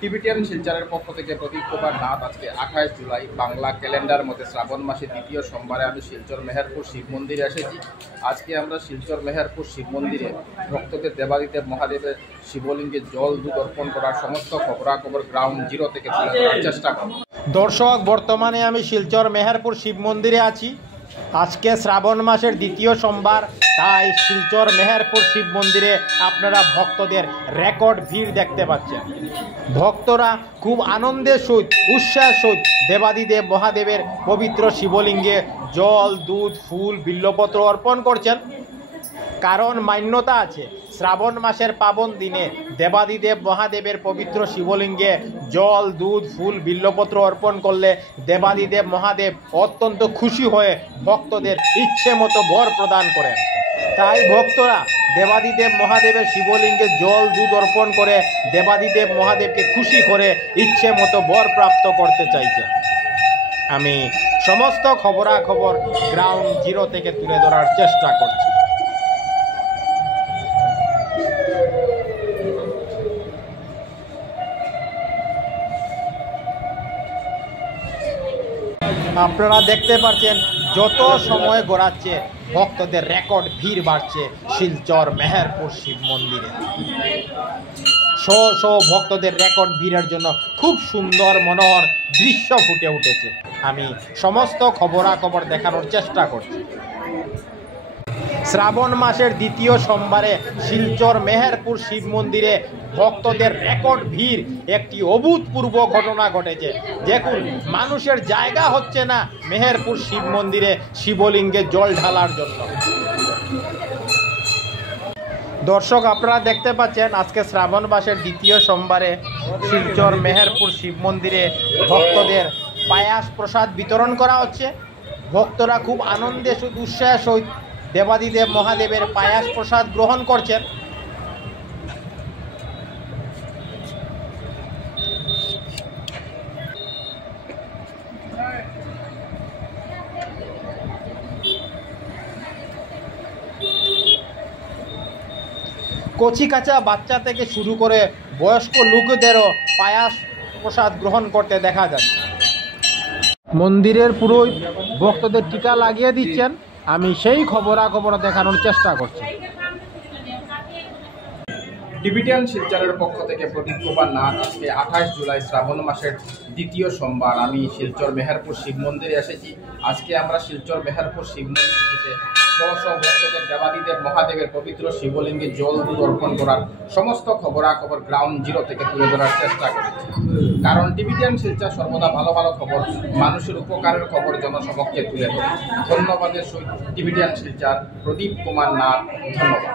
Tibetan শিলচরের পক্ষ থেকে প্রদীপ কুমার নাথ। আজকে 28 জুলাই বাংলা ক্যালেন্ডার মতে শ্রাবণ মাসের দ্বিতীয় সোমবারে আমি শিলচর মেহেরপুর শিব মন্দিরে এসেছি। আজকে আমরা শিলচর মেহেরপুর শিব মন্দিরে ভক্তদের দেবাদিদেব মহাদেবের শিবলিঙ্গে জল দুধ অর্পণ করার সমস্ত খবরাখবর গ্রাউন্ড জিরো থেকে তুলে ধরার চেষ্টা করব। দর্শক, বর্তমানে আমি শিলচর মেহেরপুর শিব মন্দিরে আছি। আজকে শ্রাবণ মাসের দ্বিতীয় সোমবার, তাই শিলচর মেহেরপুর শিব মন্দিরে আপনারা ভক্তদের রেকর্ড ভিড় দেখতে পাচ্ছেন। ভক্তরা খুব আনন্দের সহিত উৎসাহের সহিত দেবাদিদেব মহাদেবের পবিত্র শিবলিঙ্গে জল দুধ ফুল বিল্লপত্র অর্পণ করছেন। কারণ মান্যতা আছে, শ্রাবণ মাসের পাবন দিনে দেবাদিদেব মহাদেবের পবিত্র শিবলিঙ্গে জল দুধ ফুল বিল্লপত্র অর্পণ করলে দেবাদিদেব মহাদেব অত্যন্ত খুশি হয়ে ভক্তদের ইচ্ছে মতো বর প্রদান করেন। তাই ভক্তরা দেবাদিদেব মহাদেবের শিবলিঙ্গে জল দুধ অর্পণ করে দেবাদিদেব মহাদেবকে খুশি করে ইচ্ছে মতো বর প্রাপ্ত করতে চাইছেন। আমি সমস্ত খবরাখবর গ্রাউন্ড জিরো থেকে তুলে ধরার চেষ্টা করছি। আপনারা দেখতে পাচ্ছেন যত সময় গড়াচ্ছে ভক্তদের রেকর্ড ভিড় বাড়ছে শিলচর মেহেরপুর শিব মন্দিরে। শো ভক্তদের রেকর্ড ভিড়ের জন্য খুব সুন্দর মনোহর দৃশ্য ফুটে উঠেছে। আমি সমস্ত খবরাখবর দেখানোর চেষ্টা করছি। শ্রাবণ মাসের দ্বিতীয় সোমবারে শিলচর মেহেরপুর শিব মন্দিরে ভক্তদের রেকর্ড ভিড়, একটি অভূতপূর্ব ঘটনা ঘটেছে। দেখুন, মানুষের জায়গা হচ্ছে না মেহেরপুর শিব মন্দিরে শিবলিঙ্গে জল ঢালার জন্য। দর্শক, আপনারা দেখতে পাচ্ছেন আজকে শ্রাবণ মাসের দ্বিতীয় সোমবারে শিলচর মেহেরপুর শিব মন্দিরে ভক্তদের পায়াস প্রসাদ বিতরণ করা হচ্ছে। ভক্তরা খুব আনন্দে উৎসাহের সহিত দেবাদিদেব মহাদেবের পায়াস প্রসাদ গ্রহণ করছেন। কচি কাঁচা বাচ্চা থেকে শুরু করে বয়স্ক লোকদেরও পায়াস প্রসাদ গ্রহণ করতে দেখা যাচ্ছে। মন্দিরের পুরোহিত ভক্তদের টিকা লাগিয়ে দিচ্ছেন। আমি সেই খবরাখবর দেখানোর চেষ্টা করছি। টিবিটিয়ান শিলচরের পক্ষ থেকে প্রদীপ কুমার নাথ। আজকে 28 জুলাই শ্রাবণ মাসের দ্বিতীয় সোমবার আমি শিলচর মেহেরপুর শিব মন্দিরে এসেছি। আজকে আমরা শিলচর মেহেরপুর শিব মন্দির থেকে ভক্তদের দেবাদিদেব মহাদেবের পবিত্র শিবলিঙ্গে জল দুধ অর্পণ করার সমস্ত খবরাখবর গ্রাউন্ড জিরো থেকে তুলে ধরার চেষ্টা করেছি। কারণ টিবিটিয়ান শিলচর সর্বদা ভালো ভালো খবর, মানুষের উপকারের খবর জনসমক্ষে তুলে ধরে। ধন্যবাদের সহিত টিবিটিয়ান শিলচর প্রদীপ কুমার নাথ। ধন্যবাদ।